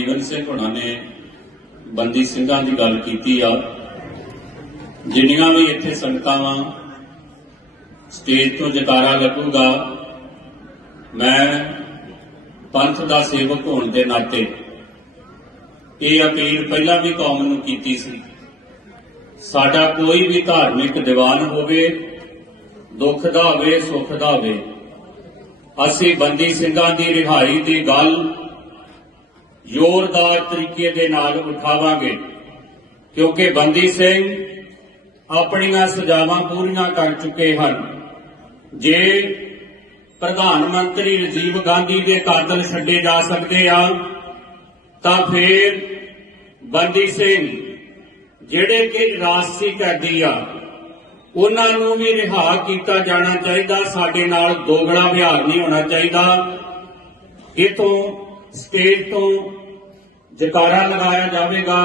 ਜੀਵਨ ਸਿੰਘ ਹੁਣਾਂ ਨੇ ਬੰਦੀ ਸਿੰਘਾਂ ਦੀ ਗੱਲ ਕੀਤੀ ਆ, ਜਿੰਨੀਆਂ ਵੀ ਇੱਥੇ ਸੰਗਤਾਂ ਵਾਂ, ਸਟੇਜ ਤੋਂ ਜਕਾਰਾ ਲੱਗੂਗਾ, ਮੈਂ ਪੰਥ ਦਾ ਸੇਵਕ ਹੋਣ ਦੇ ਨਾਤੇ ਇਹ ਅਪੀਲ ਪਹਿਲਾਂ ਵੀ ਕੌਮ ਨੂੰ ਕੀਤੀ ਸੀ। ਸਾਡਾ ਕੋਈ ਵੀ ਧਾਰਮਿਕ ਦੀਵਾਨ ਹੋਵੇ, ਦੁੱਖ ਦਾ ਹੋਵੇ, ਸੁੱਖ ਦਾ ਹੋਵੇ, ਅਸੀਂ ਬੰਦੀ ਸਿੰਘਾਂ ਦੀ ਰਿਹਾਈ ਦੀ ਗੱਲ ਜ਼ੋਰਦਾਰ ਤਰੀਕੇ ਦੇ ਨਾਲ ਉਠਾਵਾਂਗੇ। ਕਿਉਂਕਿ ਬੰਦੀ ਸਿੰਘ ਆਪਣੀਆਂ ਸਜ਼ਾਵਾਂ ਪੂਰੀਆਂ ਕਰ ਚੁੱਕੇ ਹਨ। ਜੇ ਪ੍ਰਧਾਨ ਮੰਤਰੀ ਰਾਜੀਵ ਗਾਂਧੀ ਦੇ ਕਾਤਲ ਛੱਡੇ ਜਾ ਸਕਦੇ ਆ, ਤਾਂ ਫਿਰ ਬੰਦੀ ਸਿੰਘ ਜਿਹੜੇ ਕਿ ਰਾਸ਼ਟਰੀ ਕੈਦੀ ਆ, ਉਹਨਾਂ ਨੂੰ ਵੀ ਰਿਹਾ ਕੀਤਾ ਜਾਣਾ ਚਾਹੀਦਾ। ਸਾਡੇ ਨਾਲ ਦੋਗਲਾ ਵਿਹਾਰ ਨਹੀਂ ਹੋਣਾ ਚਾਹੀਦਾ। ਇਥੋਂ ਸਟੇਜ ਤੋਂ ਜਕਾਰਾ ਲਗਾਇਆ ਜਾਵੇਗਾ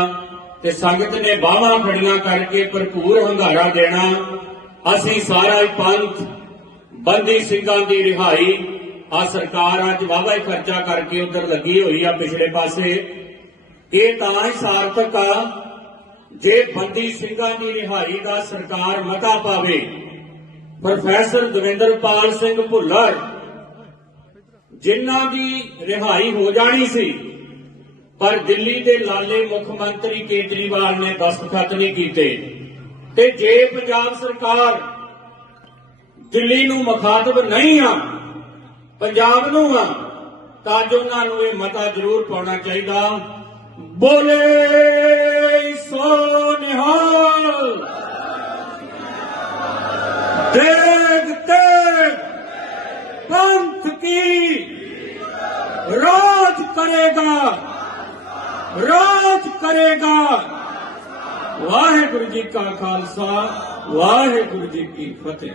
ਤੇ ਸੰਗਤ ਨੇ ਬਾਹਾਂ ਖੜੀਆਂ ਕਰਕੇ ਭਰਪੂਰ ਹੰਗਾਰਾ ਦੇਣਾ। ਅਸੀਂ ਸਾਰਾ ਹੀ ਪੰਥ, ਬੰਦੀ ਸਿੰਘਾਂ ਦੀ ਰਿਹਾਈ, ਆ ਸਰਕਾਰ ਅੱਜ ਵਾਵਾ ਹੀ ਖਰਚਾ ਕਰਕੇ ਉਧਰ ਲੱਗੀ ਹੋਈ ਆ ਪਿਛਲੇ ਪਾਸੇ। ਇਹ ਤਾਂ ਹੀ ਸਾਰਥਕ ਆ, ਜੇ ਬੰਦੀ ਸਿੰਘਾਂ ਦੀ ਰਿਹਾਈ ਦਾ ਸਰਕਾਰ ਮਤਾ ਪਾਵੇ। ਪ੍ਰੋਫੈਸਰ ਦਵਿੰਦਰਪਾਲ ਸਿੰਘ ਭੁੱਲਰ, ਜਿਨ੍ਹਾਂ ਦੀ ਰਿਹਾਈ ਹੋ ਜਾਣੀ ਸੀ ਪਰ ਦਿੱਲੀ ਦੇ ਲਾਲੇ ਮੁੱਖ ਮੰਤਰੀ ਕੇਜਰੀਵਾਲ ਨੇ ਦਸਤਖਤ ਨਹੀਂ ਕੀਤੇ। ਤੇ ਜੇ ਪੰਜਾਬ ਸਰਕਾਰ ਦਿੱਲੀ ਨੂੰ ਮੁਖਾਤਬ ਨਹੀਂ ਆ, ਪੰਜਾਬ ਨੂੰ ਆ, ਤਾਂ ਅੱਜ ਉਹਨਾਂ ਨੂੰ ਇਹ ਮਤਾ ਜ਼ਰੂਰ ਪਾਉਣਾ ਚਾਹੀਦਾ। ਬੋਲੇ ਸੋ ਨਿਹਾਲ। ਦੇਗ ਤੇ ਪੰਥ ਕੀ ਰਾਜ ਕਰੇਗਾ? ਰਾਜ ਕਰੇਗਾ। ਵਾਹਿਗੁਰੂ ਜੀ ਕਾ ਖਾਲਸਾ ਵਾਹਿਗੁਰੂ ਜੀ ਕੀ ਫਤਿਹ।